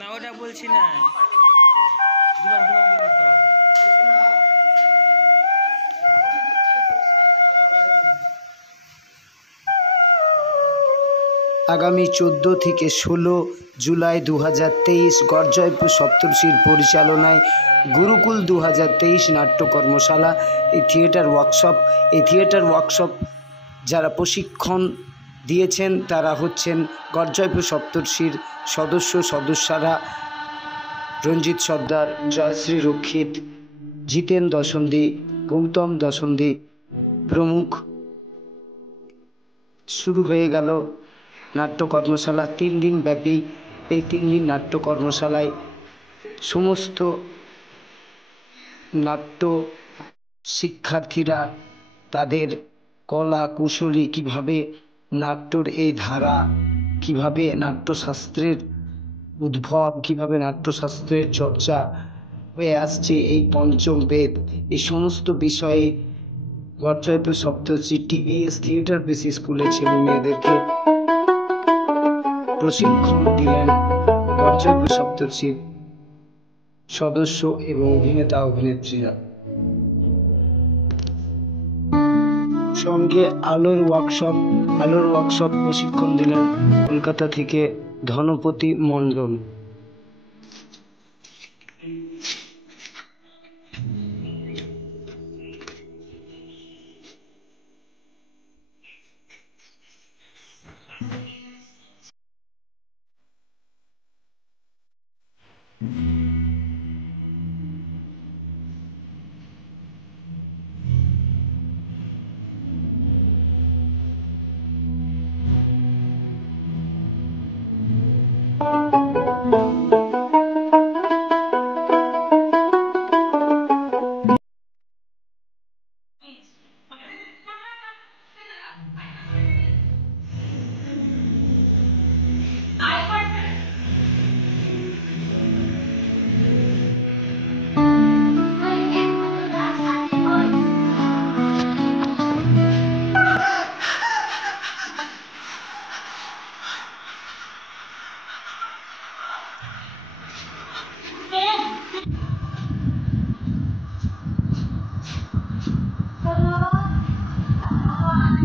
না ওটা বলছি না, আগামী 14 থেকে 16 জুলাই 2023 গড়জয়পুর সপ্তর্ষির পরিচালনায় গুরুকুল 2023 নাট্য কর্মশালা। এই থিয়েটার ওয়ার্কশপ যারা প্রশিক্ষণ দিয়েছেন তারা হচ্ছেন গড়জয়পুর সপ্তর্ষির সদস্যরা রঞ্জিত সর্দার, জয়শ্রী রক্ষিত, জিতেন দশন্দী, গৌতম দশন্দী প্রমুখ। শুরু হয়ে গেল নাট্য কর্মশালা 3 দিন ব্যাপী। এই 3 দিন নাট্য কর্মশালায় সমস্ত নাট্য শিক্ষার্থীরা তাদের কলা কুশলী কিভাবে নাট্যর এই ধারা, কিভাবে নাট্যশাস্ত্রের উদ্ভব, কিভাবে নাট্যশাস্ত্রের চর্চা হয়ে আসছে, এই পঞ্চম বেদ, এই সমস্ত বিষয়ে গড়জয়পুর সপ্তর্ষি TVS থিয়েটার বেসি স্কুলের ছেলে মেয়েদেরকে প্রশিক্ষণ দিলেন গড়জয়পুর সপ্তর্ষির সদস্য এবং অভিনেতা অভিনেত্রীরা। সঙ্গে আলোর ওয়ার্কশপ প্রশিক্ষণ দিলেন কলকাতা থেকে ধনপতি মণ্ডল।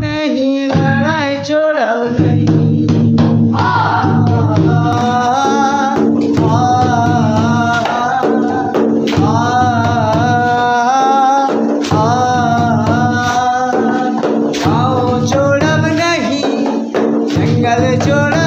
नहीं लड़ाई छोड़ा नहीं, छोड़ब नहीं, जंगल छोड़